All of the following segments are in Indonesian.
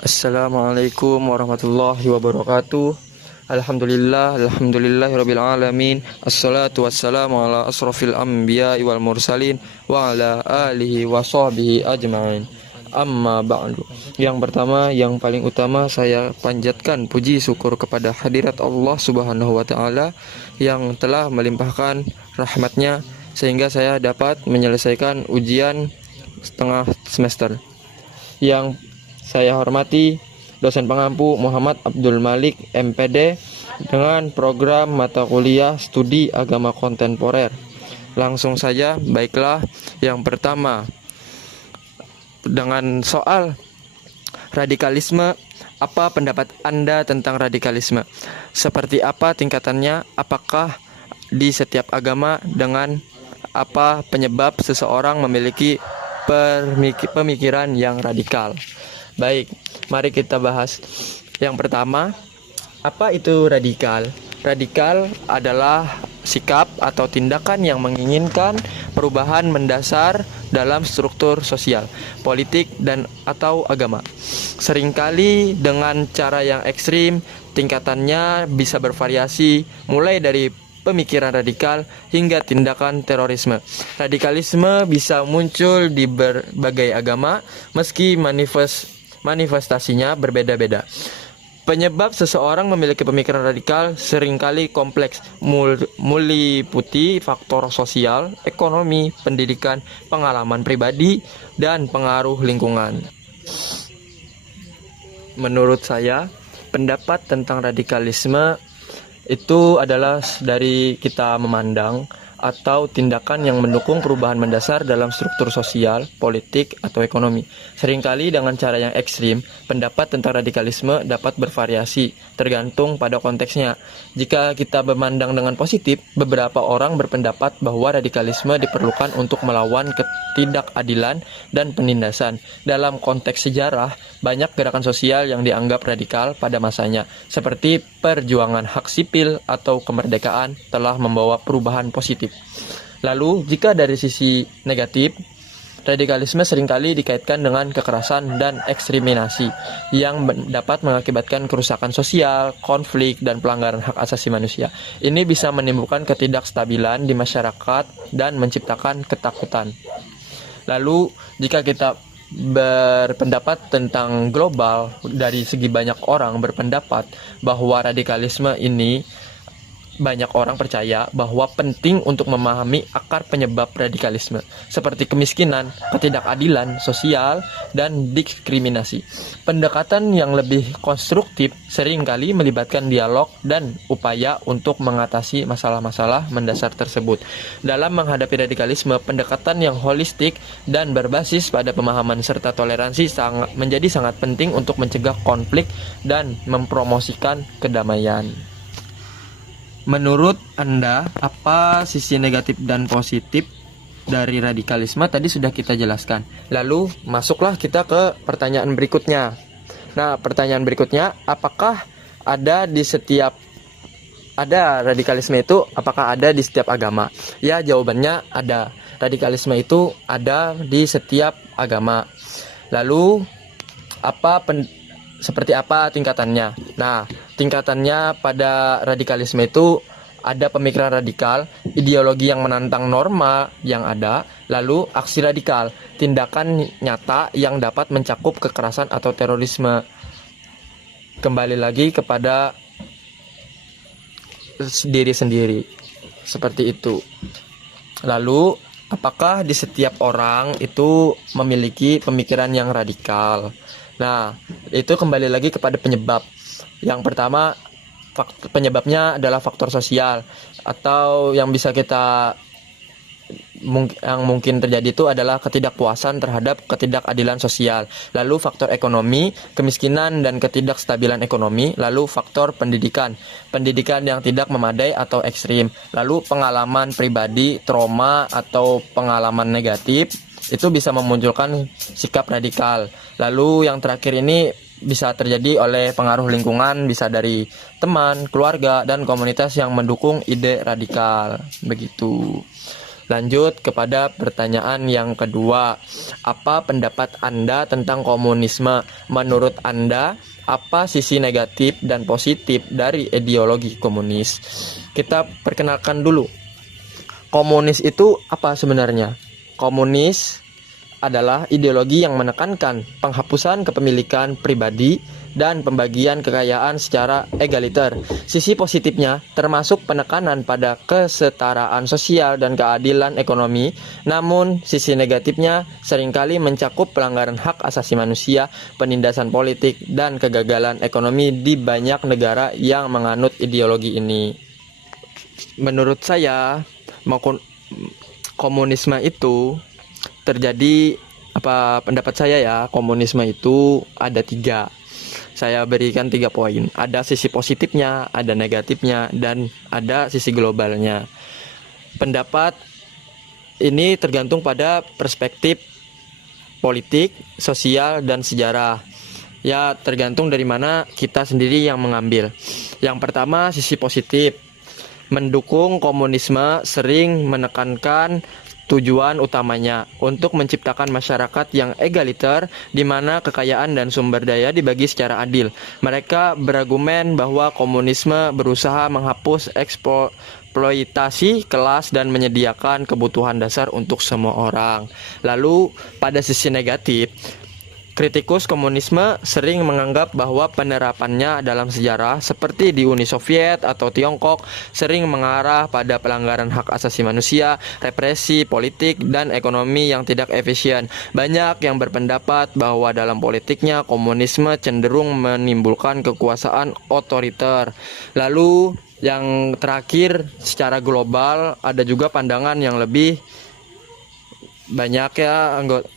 Assalamualaikum warahmatullahi wabarakatuh. Alhamdulillahirabbil alamin. Assalatu wassalamu ala asrofil anbiya'i wal mursalin wa ala alihi wa sahbihi ajma'in. Amma ba'du. Yang pertama, yang paling utama, saya panjatkan puji syukur kepada hadirat Allah Subhanahu wa taala yang telah melimpahkan rahmatnya sehingga saya dapat menyelesaikan ujian setengah semester. Yang saya hormati dosen pengampu Muhammad Abdul Malik MPD dengan program mata kuliah Studi Agama Kontemporer. Langsung saja, baiklah. Yang pertama, dengan soal radikalisme, apa pendapat Anda tentang radikalisme? Seperti apa tingkatannya? Apakah di setiap agama, dengan apa penyebab seseorang memiliki pemikiran yang radikal? Baik, mari kita bahas. Yang pertama, apa itu radikal? Radikal adalah sikap atau tindakan yang menginginkan perubahan mendasar dalam struktur sosial, politik, dan atau agama. Seringkali dengan cara yang ekstrim, tingkatannya bisa bervariasi, mulai dari pemikiran radikal hingga tindakan terorisme. Radikalisme bisa muncul di berbagai agama, meski manifestasinya berbeda-beda. Penyebab seseorang memiliki pemikiran radikal seringkali kompleks, meliputi faktor sosial, ekonomi, pendidikan, pengalaman pribadi, dan pengaruh lingkungan. Menurut saya, pendapat tentang radikalisme itu adalah dari kita memandang atau tindakan yang mendukung perubahan mendasar dalam struktur sosial, politik, atau ekonomi. Seringkali dengan cara yang ekstrim, pendapat tentang radikalisme dapat bervariasi, tergantung pada konteksnya. Jika kita memandang dengan positif, beberapa orang berpendapat bahwa radikalisme diperlukan untuk melawan ketidakadilan dan penindasan. Dalam konteks sejarah, banyak gerakan sosial yang dianggap radikal pada masanya, seperti perjuangan hak sipil atau kemerdekaan telah membawa perubahan positif. Lalu, jika dari sisi negatif, radikalisme seringkali dikaitkan dengan kekerasan dan ekstremisasi yang dapat mengakibatkan kerusakan sosial, konflik, dan pelanggaran hak asasi manusia. Ini bisa menimbulkan ketidakstabilan di masyarakat dan menciptakan ketakutan. Lalu, jika kita berpendapat tentang global, dari segi banyak orang berpendapat bahwa radikalisme ini, banyak orang percaya bahwa penting untuk memahami akar penyebab radikalisme, seperti kemiskinan, ketidakadilan sosial, dan diskriminasi. Pendekatan yang lebih konstruktif seringkali melibatkan dialog dan upaya untuk mengatasi masalah-masalah mendasar tersebut. Dalam menghadapi radikalisme, pendekatan yang holistik dan berbasis pada pemahaman serta toleransi menjadi sangat penting untuk mencegah konflik dan mempromosikan kedamaian. Menurut Anda, apa sisi negatif dan positif dari radikalisme? Tadi sudah kita jelaskan. Lalu masuklah kita ke pertanyaan berikutnya. Nah, pertanyaan berikutnya, apakah ada radikalisme itu apakah ada di setiap agama? Ya, jawabannya ada. Radikalisme itu ada di setiap agama. Lalu seperti apa tingkatannya? Nah, tingkatannya pada radikalisme itu ada pemikiran radikal, ideologi yang menantang norma yang ada, lalu aksi radikal, tindakan nyata yang dapat mencakup kekerasan atau terorisme. Kembali lagi kepada diri sendiri. Seperti itu. Lalu, apakah di setiap orang itu memiliki pemikiran yang radikal? Nah, itu kembali lagi kepada penyebab. Yang pertama, penyebabnya adalah faktor sosial, atau yang bisa yang mungkin terjadi itu adalah ketidakpuasan terhadap ketidakadilan sosial. Lalu faktor ekonomi, kemiskinan dan ketidakstabilan ekonomi. Lalu faktor pendidikan yang tidak memadai atau ekstrim. Lalu pengalaman pribadi, trauma atau pengalaman negatif itu bisa memunculkan sikap radikal. Lalu yang terakhir ini bisa terjadi oleh pengaruh lingkungan, bisa dari teman, keluarga, dan komunitas yang mendukung ide radikal. Begitu. Lanjut kepada pertanyaan yang kedua. Apa pendapat Anda tentang komunisme? Menurut Anda, apa sisi negatif dan positif dari ideologi komunis? Kita perkenalkan dulu. Komunis itu apa sebenarnya? Komunis adalah ideologi yang menekankan penghapusan kepemilikan pribadi dan pembagian kekayaan secara egaliter. Sisi positifnya termasuk penekanan pada kesetaraan sosial dan keadilan ekonomi, namun sisi negatifnya seringkali mencakup pelanggaran hak asasi manusia, penindasan politik, dan kegagalan ekonomi di banyak negara yang menganut ideologi ini. Menurut saya, komunisme itu terjadi, pendapat saya ya, komunisme itu ada 3. Saya berikan 3 poin. Ada sisi positifnya, ada negatifnya, dan ada sisi globalnya. Pendapat ini tergantung pada perspektif politik, sosial, dan sejarah. Ya, tergantung dari mana kita sendiri yang mengambil. Yang pertama, sisi positif. Mendukung komunisme sering menekankan tujuan utamanya untuk menciptakan masyarakat yang egaliter di mana kekayaan dan sumber daya dibagi secara adil. Mereka berargumen bahwa komunisme berusaha menghapus eksploitasi kelas dan menyediakan kebutuhan dasar untuk semua orang. Lalu pada sisi negatif, kritikus komunisme sering menganggap bahwa penerapannya dalam sejarah seperti di Uni Soviet atau Tiongkok sering mengarah pada pelanggaran hak asasi manusia, represi politik, dan ekonomi yang tidak efisien. Banyak yang berpendapat bahwa dalam politiknya komunisme cenderung menimbulkan kekuasaan otoriter. Lalu yang terakhir, secara global ada juga pandangan yang lebih banyak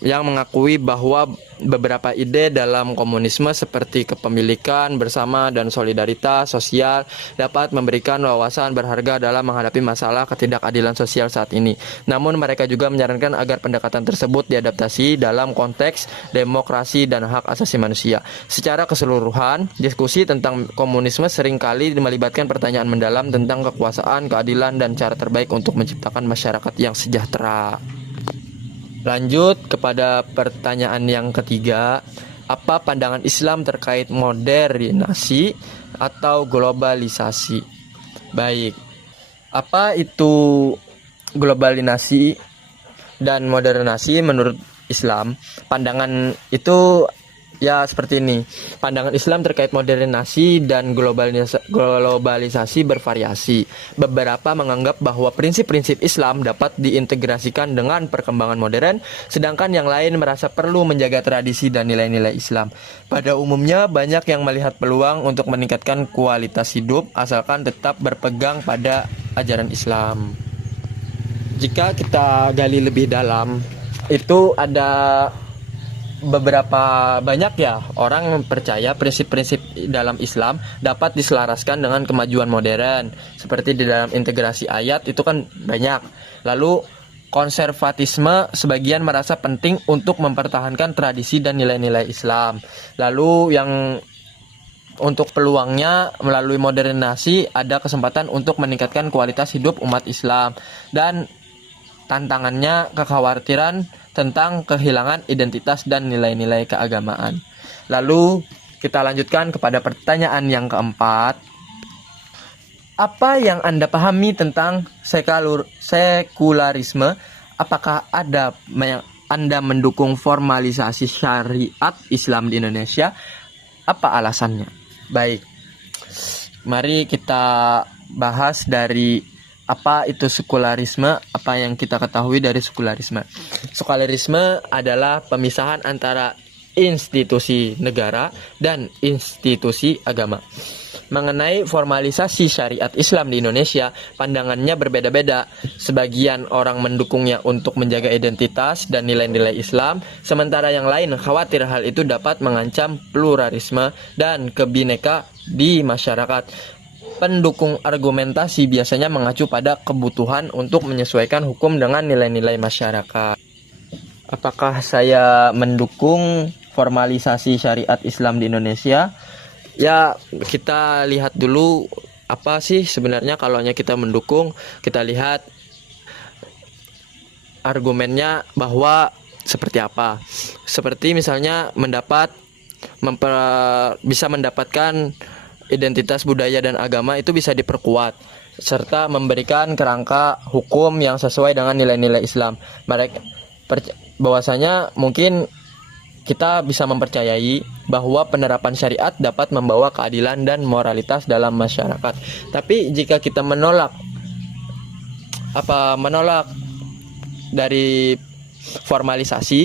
yang mengakui bahwa beberapa ide dalam komunisme seperti kepemilikan bersama dan solidaritas sosial dapat memberikan wawasan berharga dalam menghadapi masalah ketidakadilan sosial saat ini. Namun mereka juga menyarankan agar pendekatan tersebut diadaptasi dalam konteks demokrasi dan hak asasi manusia. Secara keseluruhan, diskusi tentang komunisme seringkali melibatkan pertanyaan mendalam tentang kekuasaan, keadilan, dan cara terbaik untuk menciptakan masyarakat yang sejahtera. Lanjut kepada pertanyaan yang ketiga, apa pandangan Islam terkait modernisasi atau globalisasi? Baik, apa itu globalisasi dan modernisasi menurut Islam? Pandangan itu ya seperti ini. Pandangan Islam terkait modernisasi dan globalisasi bervariasi. Beberapa menganggap bahwa prinsip-prinsip Islam dapat diintegrasikan dengan perkembangan modern, sedangkan yang lain merasa perlu menjaga tradisi dan nilai-nilai Islam. Pada umumnya, banyak yang melihat peluang untuk meningkatkan kualitas hidup asalkan tetap berpegang pada ajaran Islam. Jika kita gali lebih dalam, itu ada beberapa banyak ya orang percaya prinsip-prinsip dalam Islam dapat diselaraskan dengan kemajuan modern, seperti di dalam integrasi ayat itu kan banyak. Lalu konservatisme sebagian merasa penting untuk mempertahankan tradisi dan nilai-nilai Islam. Lalu yang untuk peluangnya melalui modernisasi ada kesempatan untuk meningkatkan kualitas hidup umat Islam, dan tantangannya kekhawatiran tentang kehilangan identitas dan nilai-nilai keagamaan. Lalu kita lanjutkan kepada pertanyaan yang keempat. Apa yang Anda pahami tentang sekularisme? Apakah Anda mendukung formalisasi syariat Islam di Indonesia? Apa alasannya? Baik, mari kita bahas dari apa itu sekularisme, apa yang kita ketahui dari sekularisme. Sekularisme adalah pemisahan antara institusi negara dan institusi agama. Mengenai formalisasi syariat Islam di Indonesia, pandangannya berbeda-beda. Sebagian orang mendukungnya untuk menjaga identitas dan nilai-nilai Islam, sementara yang lain khawatir hal itu dapat mengancam pluralisme dan kebineka di masyarakat. Pendukung argumentasi biasanya mengacu pada kebutuhan untuk menyesuaikan hukum dengan nilai-nilai masyarakat. Apakah saya mendukung formalisasi syariat Islam di Indonesia? Ya, kita lihat dulu apa sih sebenarnya kalau kita mendukung. Kita lihat argumennya bahwa seperti apa? Seperti misalnya bisa mendapatkan identitas budaya dan agama itu bisa diperkuat, serta memberikan kerangka hukum yang sesuai dengan nilai-nilai Islam. Bahwasanya mungkin kita bisa mempercayai bahwa penerapan syariat dapat membawa keadilan dan moralitas dalam masyarakat. Tapi jika kita menolak dari formalisasi,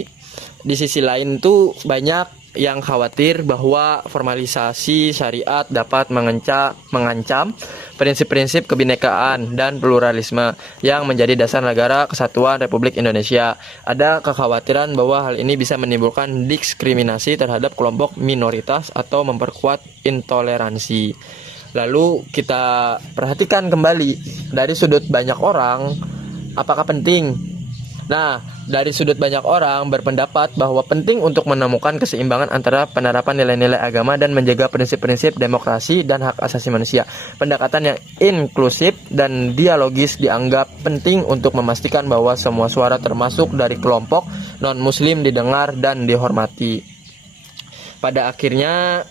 di sisi lain tuh banyak yang khawatir bahwa formalisasi syariat dapat mengancam prinsip-prinsip kebinekaan dan pluralisme yang menjadi dasar negara kesatuan Republik Indonesia. Ada kekhawatiran bahwa hal ini bisa menimbulkan diskriminasi terhadap kelompok minoritas atau memperkuat intoleransi. Lalu kita perhatikan kembali dari sudut banyak orang, apakah penting? Nah, dari sudut banyak orang berpendapat bahwa penting untuk menemukan keseimbangan antara penerapan nilai-nilai agama dan menjaga prinsip-prinsip demokrasi dan hak asasi manusia. Pendekatan yang inklusif dan dialogis dianggap penting untuk memastikan bahwa semua suara termasuk dari kelompok non-muslim didengar dan dihormati. Pada akhirnya,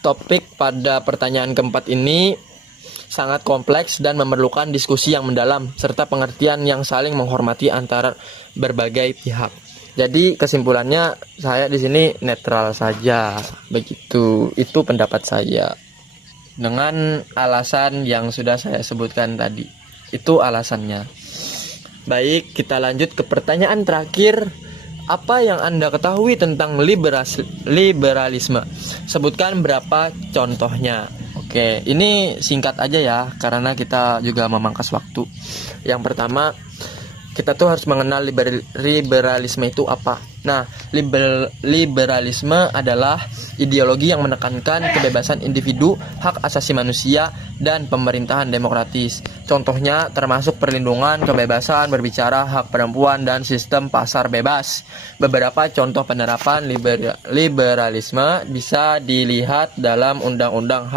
topik pada pertanyaan keempat ini sangat kompleks dan memerlukan diskusi yang mendalam serta pengertian yang saling menghormati antara berbagai pihak. Jadi kesimpulannya saya di sini netral saja. Begitu, itu pendapat saya. Dengan alasan yang sudah saya sebutkan tadi. Itu alasannya. Baik, kita lanjut ke pertanyaan terakhir. Apa yang Anda ketahui tentang liberalisme? Sebutkan berapa contohnya. Oke, ini singkat aja ya, karena kita juga memangkas waktu. Yang pertama, kita tuh harus mengenal liberalisme itu apa. Nah, liberalisme adalah ideologi yang menekankan kebebasan individu, hak asasi manusia, dan pemerintahan demokratis. Contohnya termasuk perlindungan kebebasan berbicara, hak perempuan, dan sistem pasar bebas. Beberapa contoh penerapan liberalisme bisa dilihat dalam undang-undang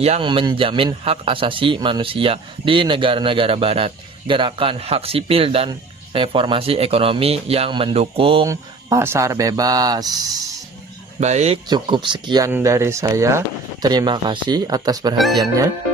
yang menjamin hak asasi manusia di negara-negara barat, gerakan hak sipil dan reformasi ekonomi yang mendukung pasar bebas. Baik, cukup sekian dari saya. Terima kasih atas perhatiannya.